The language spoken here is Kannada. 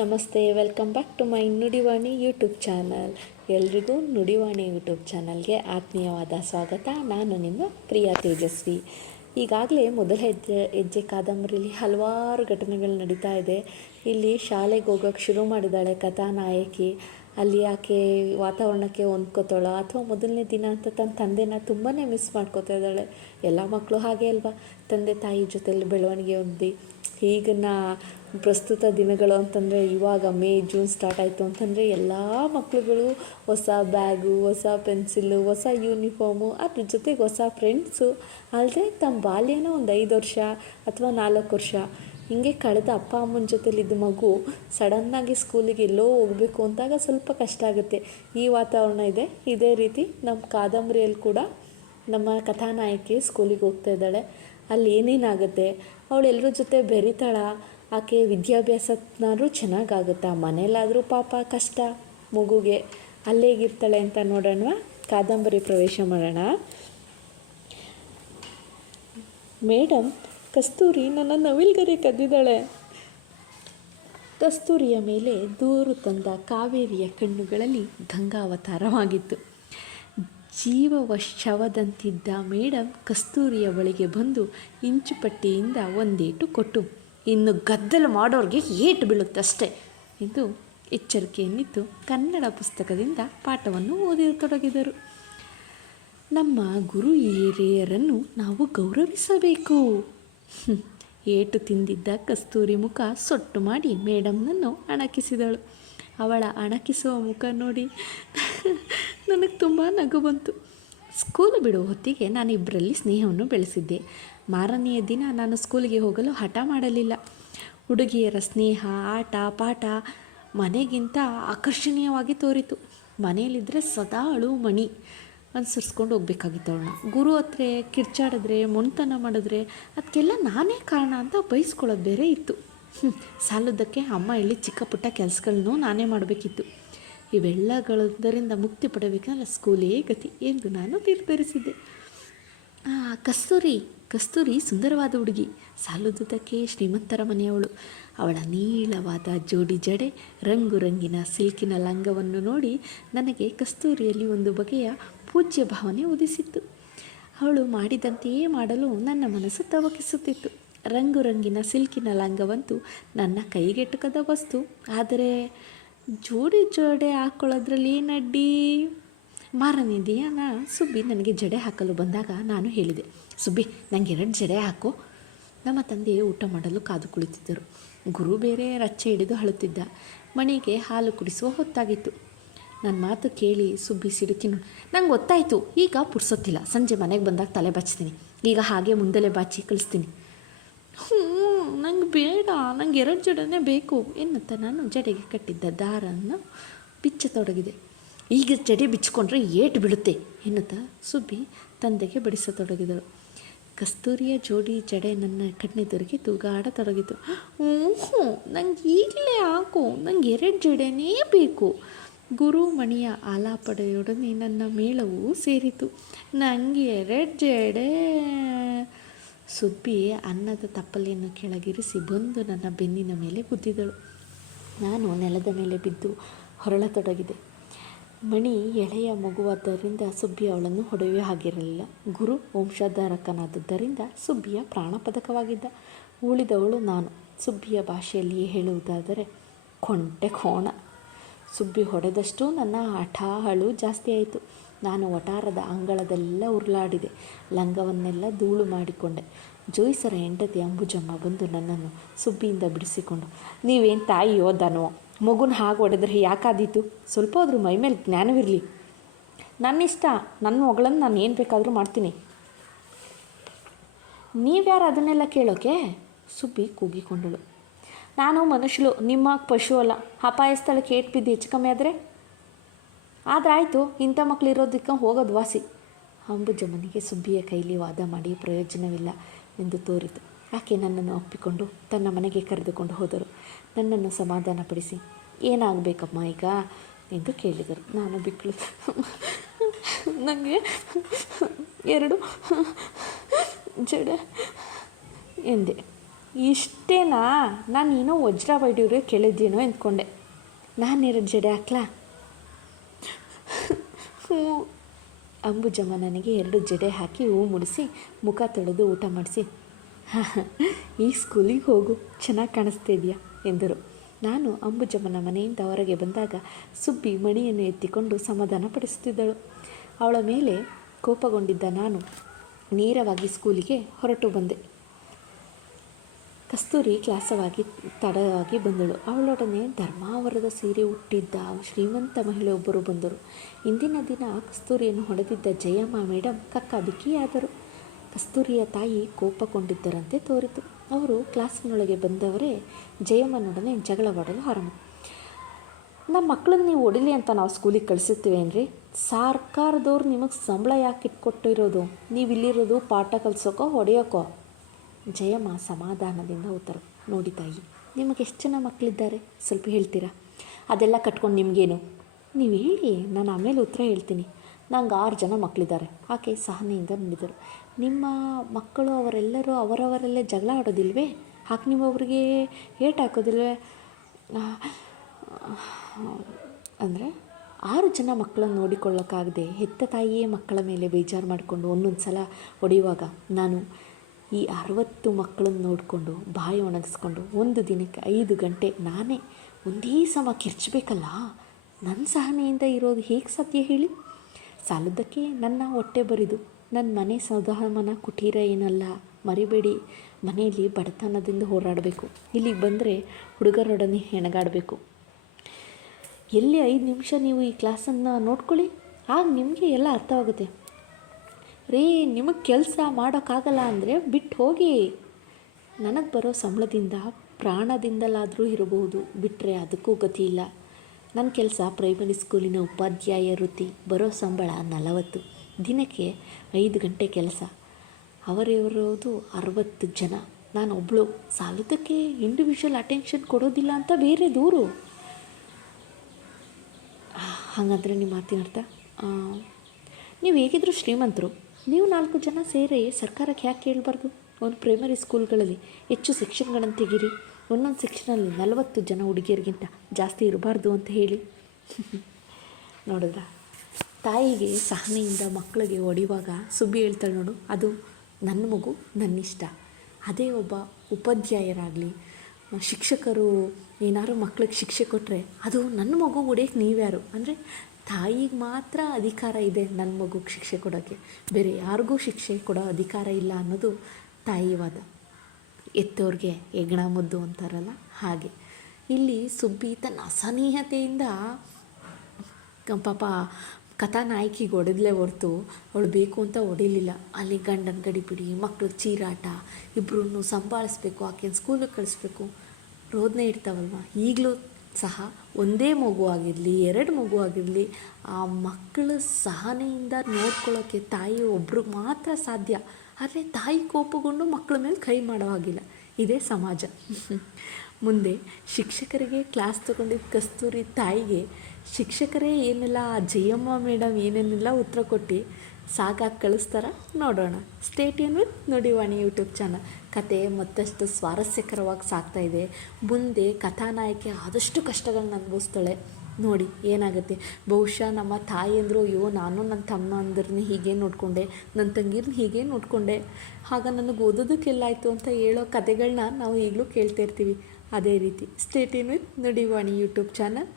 ನಮಸ್ತೆ, welcome back to my Nudivani YouTube channel. ಎಲ್ರಿಗೂ ನುಡಿವಾಣಿ ಯೂಟ್ಯೂಬ್ ಚಾನಲ್ಗೆ ಆತ್ಮೀಯವಾದ ಸ್ವಾಗತ. ನಾನು ನಿಮ್ಮ ಪ್ರಿಯಾ ತೇಜಸ್ವಿ. ಈಗಾಗಲೇ ಮೊದಲ ಹೆಜ್ಜೆ ಕಾದಂಬರಿಯಲ್ಲಿ ಹಲವಾರು ಘಟನೆಗಳು ನಡೀತಾ ಇದೆ. ಇಲ್ಲಿ ಶಾಲೆಗೆ ಹೋಗೋಕ್ಕೆ ಶುರು ಮಾಡಿದ್ದಾಳೆ ಕಥಾನಾಯಕಿ. ಅಲ್ಲಿ ಆಕೆ ವಾತಾವರಣಕ್ಕೆ ಹೊಂದ್ಕೋತಾಳೋ ಅಥವಾ ಮೊದಲನೇ ದಿನ ಅಂತ ತನ್ನ ತಂದೆನ ತುಂಬಾ ಮಿಸ್ ಮಾಡ್ಕೋತಾ ಇದ್ದಾಳೆ. ಎಲ್ಲ ಮಕ್ಕಳು ಹಾಗೆ ಅಲ್ವಾ, ತಂದೆ ತಾಯಿ ಜೊತೆಲಿ ಬೆಳವಣಿಗೆ ಹೊಂದಿ ಈಗಿನ ಪ್ರಸ್ತುತ ದಿನಗಳು ಅಂತಂದರೆ ಇವಾಗ ಮೇ ಜೂನ್ ಸ್ಟಾರ್ಟ್ ಆಯಿತು ಅಂತಂದರೆ ಎಲ್ಲ ಮಕ್ಕಳುಗಳು ಹೊಸ ಬ್ಯಾಗು, ಹೊಸ ಪೆನ್ಸಿಲ್ಲು, ಹೊಸ ಯೂನಿಫಾರ್ಮು, ಅದ್ರ ಜೊತೆಗೆ ಹೊಸ ಫ್ರೆಂಡ್ಸು, ಅಲ್ಲದೆ ತಮ್ಮ ಬಾಲ್ಯನ ಒಂದು 5 ವರ್ಷ ಅಥವಾ 4 ವರ್ಷ ಹೀಗೆ ಕಳೆದ ಅಪ್ಪ ಅಮ್ಮನ ಜೊತೆಲಿದ್ದ ಮಗು ಸಡನ್ನಾಗಿ ಸ್ಕೂಲಿಗೆ ಎಲ್ಲೋ ಹೋಗಬೇಕು ಅಂತಾಗ ಸ್ವಲ್ಪ ಕಷ್ಟ ಆಗುತ್ತೆ. ಈ ವಾತಾವರಣ ಇದೆ. ಇದೇ ರೀತಿ ನಮ್ಮ ಕಾದಂಬರಿಯಲ್ಲಿ ಕೂಡ ನಮ್ಮ ಕಥಾನಾಯಕಿ ಸ್ಕೂಲಿಗೆ ಹೋಗ್ತಾ ಇದ್ದಾಳೆ. ಅಲ್ಲಿ ಏನೇನಾಗುತ್ತೆ, ಅವಳು ಎಲ್ಲರ ಜೊತೆ ಬೆರಿತಾಳ, ಆಕೆ ವಿದ್ಯಾಭ್ಯಾಸನಾದ್ರೂ ಚೆನ್ನಾಗಾಗುತ್ತಾ, ಮನೇಲಾದರೂ ಪಾಪ ಕಷ್ಟ ಮಗುಗೆ, ಅಲ್ಲೇಗಿರ್ತಾಳೆ ಅಂತ ನೋಡೋಣ. ಕಾದಂಬರಿ ಪ್ರವೇಶ ಮಾಡೋಣ. ಮೇಡಮ್, ಕಸ್ತೂರಿ ನನ್ನ ನವಿಲ್ಗರಿ ಕದ್ದಿದ್ದಾಳೆ. ಕಸ್ತೂರಿಯ ಮೇಲೆ ದೂರು ತಂದ ಕಾವೇರಿಯ ಕಣ್ಣುಗಳಲ್ಲಿ ಗಂಗಾವತಾರವಾಗಿತ್ತು. ಜೀವವಶವದಂತಿದ್ದ ಮೇಡಮ್ ಕಸ್ತೂರಿಯ ಬಳಿಗೆ ಬಂದು ಇಂಚುಪಟ್ಟಿಯಿಂದ ಒಂದೇಟು ಕೊಟ್ಟು, ಇನ್ನು ಗದ್ದಲು ಮಾಡೋರಿಗೆ ಏಟು ಬೀಳುತ್ತಷ್ಟೆ ಎಂದು ಎಚ್ಚರಿಕೆಯನ್ನಿತ್ತು ಕನ್ನಡ ಪುಸ್ತಕದಿಂದ ಪಾಠವನ್ನು ಓದತೊಡಗಿದರು. ನಮ್ಮ ಗುರು ಹಿರಿಯರನ್ನು ನಾವು ಗೌರವಿಸಬೇಕು. ಏಟು ತಿಂದಿದ್ದ ಕಸ್ತೂರಿ ಮುಖ ಸೊಟ್ಟು ಮಾಡಿ ಮೇಡಮ್ನನ್ನು ಅಣಕಿಸಿದಳು. ಅವಳ ಅಣಕಿಸುವ ಮುಖ ನೋಡಿ ನನಗೆ ತುಂಬ ನಗು ಬಂತು. ಸ್ಕೂಲು ಬಿಡುವ ಹೊತ್ತಿಗೆ ನಾನು ಇಬ್ಬರಲ್ಲಿ ಸ್ನೇಹವನ್ನು ಬೆಳೆಸಿದ್ದೆ. ಮಾರನೆಯ ದಿನ ನಾನು ಸ್ಕೂಲಿಗೆ ಹೋಗಲು ಹಠ ಮಾಡಲಿಲ್ಲ. ಹುಡುಗಿಯರ ಸ್ನೇಹ, ಆಟ, ಪಾಠ ಮನೆಗಿಂತ ಆಕರ್ಷಣೀಯವಾಗಿ ತೋರಿತು. ಮನೆಯಲ್ಲಿದ್ದರೆ ಸದಾ ಅಳು ಮಣಿ ಅನುಸರಿಸ್ಕೊಂಡು ಹೋಗ್ಬೇಕಾಗಿತ್ತು ಅವಳನ್ನ. ಗುರು ಹತ್ರ ಕಿರ್ಚಾಡಿದ್ರೆ, ಮೊಣ್ತನ ಮಾಡಿದ್ರೆ ಅದಕ್ಕೆಲ್ಲ ನಾನೇ ಕಾರಣ ಅಂತ ಬಯಸ್ಕೊಳ್ಳೋದು ಬೇರೆ ಇತ್ತು. ಸಾಲದಕ್ಕೆ ಅಮ್ಮ ಇಲ್ಲಿ ಚಿಕ್ಕ ಪುಟ್ಟ ಕೆಲಸಗಳನ್ನೂ ನಾನೇ ಮಾಡಬೇಕಿತ್ತು. ಇವೆಲ್ಲಗಳದರಿಂದ ಮುಕ್ತಿ ಪಡಬೇಕಂದ್ರೆ ಸ್ಕೂಲೇ ಗತಿ ಎಂದು ನಾನು ನಿರ್ಧರಿಸಿದ್ದೆ. ಕಸ್ತೂರಿ ಸುಂದರವಾದ ಹುಡುಗಿ, ಸಾಲುದುದಕ್ಕೆ ಶ್ರೀಮಂತರ ಮನೆಯವಳು. ಅವಳ ನೀಳವಾದ ಜೋಡಿ ಜಡೆ, ರಂಗು ರಂಗಿನ ಸಿಲ್ಕಿನ ಲಂಗವನ್ನು ನೋಡಿ ನನಗೆ ಕಸ್ತೂರಿಯಲ್ಲಿ ಒಂದು ಬಗೆಯ ಪೂಜ್ಯ ಭಾವನೆ ಉದಿಸಿತ್ತು. ಅವಳು ಮಾಡಿದಂತೆಯೇ ಮಾಡಲು ನನ್ನ ಮನಸ್ಸು ತವಕಿಸುತ್ತಿತ್ತು. ರಂಗು ರಂಗಿನ ಸಿಲ್ಕಿನ ಲಂಗವಂತೂ ನನ್ನ ಕೈಗೆಟುಕದ ವಸ್ತು. ಆದರೆ ಜಡೆ ಹಾಕ್ಕೊಳ್ಳೋದ್ರಲ್ಲಿ ಏನಡ್ಡಿ? ಮಾರನೇ ದಿನ ಸುಬ್ಬಿ ನನಗೆ ಜಡೆ ಹಾಕಲು ಬಂದಾಗ ನಾನು ಹೇಳಿದೆ, ಸುಬ್ಬಿ ನನಗೆ 2 ಜಡೆ ಹಾಕು. ನಮ್ಮ ತಂದೆ ಊಟ ಮಾಡಲು ಕಾದು ಕುಳಿತಿದ್ದರು. ಗುರು ಬೇರೆ ರಚ್ಚೆ ಹಿಡಿದು ಅಳುತ್ತಿದ್ದ. ಮಣಿಗೆ ಹಾಲು ಕುಡಿಸುವ ಹೊತ್ತಾಗಿತ್ತು. ನನ್ನ ಮಾತು ಕೇಳಿ ಸುಬ್ಬಿ ಸಿಡುಕಿ ನಂಗೆ ಗೊತ್ತಾಯಿತು, ಈಗ ಪುರ್ಸೊತ್ತಿಲ್ಲ, ಸಂಜೆ ಮನೆಗೆ ಬಂದಾಗ ತಲೆ ಬಾಚ್ತೀನಿ, ಈಗ ಹಾಗೆ ಮುಂದೆಲೆ ಬಾಚಿ ಕಳಿಸ್ತೀನಿ. ನಂಗೆ ಬೇಡ, ನಂಗೆ 2 ಜಡೆನೇ ಬೇಕು ಎನ್ನುತ್ತಾ ನಾನು ಜಡೆಗೆ ಕಟ್ಟಿದ್ದ ದಾರನ್ನು ಬಿಚ್ಚತೊಡಗಿದೆ. ಈಗ ಜಡೆ ಬಿಚ್ಚಿಕೊಂಡ್ರೆ ಏಟು ಬೀಳುತ್ತೆ ಎನ್ನುತ್ತಾ ಸುಬ್ಬಿ ತಂದೆಗೆ ಬಡಿಸತೊಡಗಿದಳು. ಕಸ್ತೂರಿಯ ಜೋಡಿ ಜಡೆ ನನ್ನ ಕಣ್ಣೆದುರಿಗೆ ತೂಗಾಡತೊಡಗಿತು. ನಂಗೆ ಈಗಲೇ ಹಾಕು, ನಂಗೆ 2 ಜಡೆನೇ ಬೇಕು. ಗುರು ಮಣಿಯ ಆಲಾಪಡೆಯೊಡನೆ ನನ್ನ ಮೇಳವೂ ಸೇರಿತು. ನನಗೆ 2 ಜಡೆ. ಸುಬ್ಬಿ ಅನ್ನದ ತಪ್ಪಲೆಯನ್ನು ಕೆಳಗಿರಿಸಿ ಬಂದು ನನ್ನ ಬೆನ್ನಿನ ಮೇಲೆ ಗುದ್ದಿದಳು. ನಾನು ನೆಲದ ಮೇಲೆ ಬಿದ್ದು ಹೊರಳತೊಡಗಿದೆ. ಮಣಿ ಎಳೆಯ ಮಗುವಾದ್ದರಿಂದ ಸುಬ್ಬಿ ಅವಳನ್ನು ಹೊಡೆಯುವ ಹಾಗಿರಲಿಲ್ಲ. ಗುರು ವಂಶಧಾರಕನಾದದ್ದರಿಂದ ಸುಬ್ಬಿಯ ಪ್ರಾಣ ಪದಕವಾಗಿದ್ದ. ಉಳಿದವಳು ನಾನು. ಸುಬ್ಬಿಯ ಭಾಷೆಯಲ್ಲಿಯೇ ಹೇಳುವುದಾದರೆ ಕೊಂಟೆ ಕೋಣ. ಸುಬ್ಬಿ ಹೊಡೆದಷ್ಟು ನನ್ನ ಹಠಾಹಳು ಜಾಸ್ತಿ ಆಯಿತು. ನಾನು ವಟಾರದ ಅಂಗಳದೆಲ್ಲ ಉರುಳಾಡಿದೆ. ಲಂಗವನ್ನೆಲ್ಲ ಧೂಳು ಮಾಡಿಕೊಂಡೆ. ಜೋಯಿಸರ ಹೆಂಡತಿ ಅಂಬುಜಮ್ಮ ಬಂದು ನನ್ನನ್ನು ಸುಬ್ಬಿಯಿಂದ ಬಿಡಿಸಿಕೊಂಡು, ನೀವೇನು ತಾಯಿಯೋ ದನೋ, ಮಗುನ ಹಾಗೆ ಹೊಡೆದ್ರೆ ಯಾಕಾದೀತು? ಸ್ವಲ್ಪ ಹೋದ್ರೂ ಮೈ ಮೇಲೆ ಜ್ಞಾನವಿರಲಿ. ನನ್ನ ಇಷ್ಟ, ನನ್ನ ಮಗಳನ್ನು ನಾನು ಏನು ಬೇಕಾದರೂ ಮಾಡ್ತೀನಿ. ನೀವ್ಯಾರು ಅದನ್ನೆಲ್ಲ ಕೇಳೋಕೆ? ಸುಬ್ಬಿ ಕೂಗಿಕೊಂಡಳು. ನಾನು ಮನುಷ್ಯಳು, ನಿಮ್ಮ ಪಶು ಅಲ್ಲ. ಅಪಾಯ ಸ್ಥಳಕ್ಕೆ ಏಟು ಬಿದ್ದು ಹೆಚ್ಚು ಕಮ್ಮಿ ಆದರೆ ಆಯಿತು, ಇಂಥ ಮಕ್ಕಳು ಇರೋದಕ್ಕೆ ಹೋಗೋದು ವಾಸಿ. ಅಂಬುಜಮ್ಮನಿಗೆ ಸುಬ್ಬಿಯ ಕೈಲಿ ವಾದ ಮಾಡಿ ಪ್ರಯೋಜನವಿಲ್ಲ ಎಂದು ತೋರಿತು. ಆಕೆ ನನ್ನನ್ನು ಒಪ್ಪಿಕೊಂಡು ತನ್ನ ಮನೆಗೆ ಕರೆದುಕೊಂಡು ಹೋದರು. ನನ್ನನ್ನು ಸಮಾಧಾನಪಡಿಸಿ, ಏನಾಗಬೇಕಮ್ಮ ಈಗ ಎಂದು ಕೇಳಿದರು. ನಾನು ಬಿಕ್ಕಳು, ನನಗೆ 2 ಜಡೆ ಎಂದೆ. ಇಷ್ಟೇನಾ? ನಾನು ಏನೋ ವಜ್ರ ಬೈಡಿವ್ರೆ ಕೇಳಿದ್ದೀನೋ ಅಂದ್ಕೊಂಡೆ. ನಾನೆರಡು ಜಡೆ ಹಾಕ್ಲಾ? ಹ್ಞೂ. ಅಂಬುಜಮ್ಮ ನನಗೆ 2 ಜಡೆ ಹಾಕಿ ಹೂ ಮುಡಿಸಿ ಮುಖ ತೊಳೆದು ಊಟ ಮಾಡಿಸಿ, ಈಗ ಸ್ಕೂಲಿಗೆ ಹೋಗು, ಚೆನ್ನಾಗಿ ಕಾಣಿಸ್ತಾ ಇದೆಯಾ ಎಂದರು. ನಾನು ಅಂಬುಜಮ್ಮನ ಮನೆಯಿಂದ ಹೊರಗೆ ಬಂದಾಗ ಸುಬ್ಬಿ ಮಣಿಯನ್ನು ಎತ್ತಿಕೊಂಡು ಸಮಾಧಾನ ಪಡಿಸುತ್ತಿದ್ದಳು. ಅವಳ ಮೇಲೆ ಕೋಪಗೊಂಡಿದ್ದ ನಾನು ನೇರವಾಗಿ ಸ್ಕೂಲಿಗೆ ಹೊರಟು ಬಂದೆ. ಕಸ್ತೂರಿ ಕ್ಲಾಸವಾಗಿ ತಡವಾಗಿ ಬಂದಳು. ಅವಳೊಡನೆ ಧರ್ಮಾವರದ ಸೀರೆ ಹುಟ್ಟಿದ್ದ ಶ್ರೀಮಂತ ಮಹಿಳೆಯೊಬ್ಬರು ಬಂದರು. ಇಂದಿನ ದಿನ ಕಸ್ತೂರಿಯನ್ನು ಹೊಡೆದಿದ್ದ ಜಯಮ್ಮ ಮೇಡಮ್ ಕಕ್ಕಾಬಿಕ್ಕಿಯಾದರು. ಕಸ್ತೂರಿಯ ತಾಯಿ ಕೋಪಗೊಂಡಿದ್ದರಂತೆ ತೋರಿತು. ಅವರು ಕ್ಲಾಸಿನೊಳಗೆ ಬಂದವರೇ ಜಯಮ್ಮನೊಡನೆ ಜಗಳವಾಡಲು ಆರಂಭ. ನಮ್ಮ ಮಕ್ಕಳನ್ನ ನೀವು ಹೊಡಿಲಿ ಅಂತ ನಾವು ಸ್ಕೂಲಿಗೆ ಕಳಿಸಿರ್ತೀವೇನ್ರಿ? ಸರ್ಕಾರದವ್ರು ನಿಮಗೆ ಸಂಬಳ ಯಾಕೆ ಇಟ್ಕೊಟ್ಟಿರೋದು? ನೀವು ಇಲ್ಲಿರೋದು ಪಾಠ ಕಲಿಸೋಕೋ ಹೊಡೆಯೋಕೋ? ಜಯಮ್ಮ ಸಮಾಧಾನದಿಂದ ಉತ್ತರ, ನೋಡಿ ತಾಯಿ, ನಿಮಗೆ ಎಷ್ಟು ಜನ ಮಕ್ಕಳಿದ್ದಾರೆ ಸ್ವಲ್ಪ ಹೇಳ್ತೀರಾ? ಅದೆಲ್ಲ ಕಟ್ಕೊಂಡು ನಿಮಗೇನು? ನೀವು ಹೇಳಿ, ನಾನು ಆಮೇಲೆ ಉತ್ತರ ಹೇಳ್ತೀನಿ. ನಂಗೆ 6 ಜನ ಮಕ್ಕಳಿದ್ದಾರೆ. ಆಕೆ ಸಹನೆಯಿಂದ ನುಡಿದರು. ನಿಮ್ಮ ಮಕ್ಕಳು ಅವರೆಲ್ಲರೂ ಅವರವರಲ್ಲೇ ಜಗಳ ಆಡೋದಿಲ್ವೇ? ಹಾಗೆ ನೀವು ಅವ್ರಿಗೆ ಏಟ್ ಹಾಕೋದಿಲ್ವೇ? ಅಂದರೆ 6 ಜನ ಮಕ್ಕಳನ್ನು ನೋಡಿಕೊಳ್ಳೋಕ್ಕಾಗದೆ ಹೆತ್ತ ತಾಯಿಯೇ ಮಕ್ಕಳ ಮೇಲೆ ಬೇಜಾರು ಮಾಡಿಕೊಂಡು ಒಂದೊಂದು ಸಲ ಹೊಡೆಯುವಾಗ ನಾನು ಈ 60 ಮಕ್ಕಳನ್ನು ನೋಡಿಕೊಂಡು ಬಾಯಿ ಒಣಗಿಸ್ಕೊಂಡು ಒಂದು ದಿನಕ್ಕೆ 5 ಗಂಟೆ ನಾನೇ ಒಂದೇ ಸಮ ಕಿರ್ಚಬೇಕಲ್ಲ. ನನ್ನ ಸಹನೆಯಿಂದ ಇರೋದು ಹೇಗೆ ಸಾಧ್ಯ ಹೇಳಿ? ಸಾಲದ್ದಕ್ಕೆ ನನ್ನ ಹೊಟ್ಟೆ ಬರಿದು ನನ್ನ ಮನೆ ಸೌಧಾಮನ ಕುಟೀರ ಏನಲ್ಲ, ಮರಿಬೇಡಿ. ಮನೆಯಲ್ಲಿ ಬಡತನದಿಂದ ಹೋರಾಡಬೇಕು. ಇಲ್ಲಿಗೆ ಬಂದರೆ ಹುಡುಗರೊಡನೆ ಹೆಣಗಾಡಬೇಕು. ಎಲ್ಲಿ 5 ನಿಮಿಷ ನೀವು ಈ ಕ್ಲಾಸನ್ನು ನೋಡ್ಕೊಳ್ಳಿ, ಆಗ ನಿಮಗೆ ಎಲ್ಲ ಅರ್ಥವಾಗುತ್ತೆ. ರೀ, ನಿಮಗೆ ಕೆಲಸ ಮಾಡೋಕ್ಕಾಗಲ್ಲ ಅಂದರೆ ಬಿಟ್ಟು ಹೋಗಿ. ನನಗೆ ಬರೋ ಸಂಬಳದಿಂದ ಪ್ರಾಣದಿಂದಲಾದರೂ ಇರಬಹುದು, ಬಿಟ್ಟರೆ ಅದಕ್ಕೂ ಗತಿ ಇಲ್ಲ. ನನ್ನ ಕೆಲಸ ಪ್ರೈಮರಿ ಸ್ಕೂಲಿನ ಉಪಾಧ್ಯಾಯ ವೃತ್ತಿ. ಬರೋ ಸಂಬಳ 40, ದಿನಕ್ಕೆ 5 ಗಂಟೆ ಕೆಲಸ. ಅವರಿರೋದು 60 ಜನ, ನಾನು ಒಬ್ಬಳು. ಸಾಲದಕ್ಕೆ ಇಂಡಿವಿಜುವಲ್ ಅಟೆನ್ಷನ್ ಕೊಡೋದಿಲ್ಲ ಅಂತ ಬೇರೆ ದೂರು. ಹಾಗಂದರೆ ನಿಮ್ಮ ಮಾತಿನ ಅರ್ಥ, ನೀವು ಹೇಗಿದ್ರು ಶ್ರೀಮಂತರು. ನೀವು 4 ಜನ ಸೇರಿ ಸರ್ಕಾರಕ್ಕೆ ಯಾಕೆ ಕೇಳಬಾರ್ದು? ಒಂದು ಪ್ರೈಮರಿ ಸ್ಕೂಲ್ಗಳಲ್ಲಿ ಹೆಚ್ಚು ಸೆಕ್ಷನ್ಗಳನ್ನು ತೆಗೀರಿ. ಒಂದೊಂದು ಸೆಕ್ಷನಲ್ಲಿ 40 ಜನ ಹುಡುಗಿಯರಿಗಿಂತ ಜಾಸ್ತಿ ಇರಬಾರ್ದು ಅಂತ ಹೇಳಿ. ನೋಡಿದ್ರ, ತಾಯಿಗೆ ಸಹನೆಯಿಂದ ಮಕ್ಕಳಿಗೆ ಹೊಡೆಯುವಾಗ ಸುಬ್ಬಿ ಹೇಳ್ತಾಳೆ ನೋಡು, ಅದು ನನ್ನ ಮಗು, ನನ್ನಿಷ್ಟ. ಅದೇ ಒಬ್ಬ ಉಪಾಧ್ಯಾಯರಾಗಲಿ ಶಿಕ್ಷಕರು ಏನಾದ್ರು ಮಕ್ಕಳಿಗೆ ಶಿಕ್ಷೆ ಕೊಟ್ಟರೆ ಅದು ನನ್ನ ಮಗು ಹೊಡೆಯೋಕ್ಕೆ ನೀವ್ಯಾರು? ಅಂದರೆ ತಾಯಿಗೆ ಮಾತ್ರ ಅಧಿಕಾರ ಇದೆ ನನ್ನ ಮಗುಗೆ ಶಿಕ್ಷೆ ಕೊಡೋಕ್ಕೆ, ಬೇರೆ ಯಾರಿಗೂ ಶಿಕ್ಷೆ ಕೊಡೋ ಅಧಿಕಾರ ಇಲ್ಲ ಅನ್ನೋದು ತಾಯಿವಾದ. ಎತ್ತೋರಿಗೆ ಹೆಗ್ಣ ಮುದ್ದು ಅಂತಾರಲ್ಲ ಹಾಗೆ. ಇಲ್ಲಿ ಸುಬ್ಬಿ ತನ್ನ ಅಸಹನೀಯತೆಯಿಂದ ಪಾಪ ಕಥಾನಾಯಕಿಗೆ ಹೊಡೆದಲೇ ಹೊರತು ಅವಳು ಬೇಕು ಅಂತ ಹೊಡಿಲಿಲ್ಲ. ಅಲ್ಲಿ ಗಂಡನ ಗಡಿಬಿಡಿ, ಮಕ್ಕಳು ಚೀರಾಟ, ಇಬ್ಬರನ್ನು ಸಂಭಾಳಿಸ್ಬೇಕು, ಆಕೆನ ಸ್ಕೂಲಿಗೆ ಕಳಿಸ್ಬೇಕು, ರೋದನೆ ಇರ್ತಾವಲ್ವ. ಈಗಲೂ ಸಹ ಒಂದೇ ಮಗು ಆಗಿರಲಿ 2 ಮಗು ಆಗಿರಲಿ, ಆ ಮಕ್ಕಳ ಸಹನೆಯಿಂದ ನೋಡ್ಕೊಳ್ಳೋಕ್ಕೆ ತಾಯಿ ಒಬ್ರಿಗೆ ಮಾತ್ರ ಸಾಧ್ಯ. ಆದರೆ ತಾಯಿ ಕೋಪಗೊಂಡು ಮಕ್ಕಳ ಮೇಲೆ ಕೈ ಮಾಡೋ ಹಾಗಿಲ್ಲ. ಇದೇ ಸಮಾಜ. ಮುಂದೆ ಶಿಕ್ಷಕರಿಗೆ ಕ್ಲಾಸ್ ತೊಗೊಂಡಿದ್ದ ಕಸ್ತೂರಿ ತಾಯಿಗೆ ಶಿಕ್ಷಕರೇ ಏನೆಲ್ಲ, ಜಯಮ್ಮ ಮೇಡಮ್ ಏನೇನೆಲ್ಲ ಉತ್ತರ ಕೊಟ್ಟು ಸಾಕಾಗಿ ಕಳಿಸ್ತಾರ ನೋಡೋಣ. Stay tune with Nudivani YouTube channel. ಕತೆ ಮತ್ತಷ್ಟು ಸ್ವಾರಸ್ಯಕರವಾಗಿ ಸಾಗ್ತಾಯಿದೆ. ಮುಂದೆ ಕಥಾನಾಯಕಿ ಆದಷ್ಟು ಕಷ್ಟಗಳನ್ನ ಅನುಭವಿಸ್ತಾಳೆ. ನೋಡಿ ಏನಾಗುತ್ತೆ. ಬಹುಶಃ ನಮ್ಮ ತಾಯಿಯಂದರು, ಅಯ್ಯೋ ನಾನು ನನ್ನ ತಮ್ಮ ಅಂದ್ರನ್ನ ಹೀಗೆ ನೋಡಿಕೊಂಡೆ, ನನ್ನ ತಂಗಿರನ್ನ ಹೀಗೆ ನೋಡಿಕೊಂಡೆ, ಆಗ ನನಗೆ ಓದೋದಕ್ಕೆಲ್ಲಾಯಿತು ಅಂತ ಹೇಳೋ ಕತೆಗಳನ್ನ ನಾವು ಈಗಲೂ ಕೇಳ್ತಾ ಇರ್ತೀವಿ. ಅದೇ ರೀತಿ stay tune with Nudivani YouTube channel.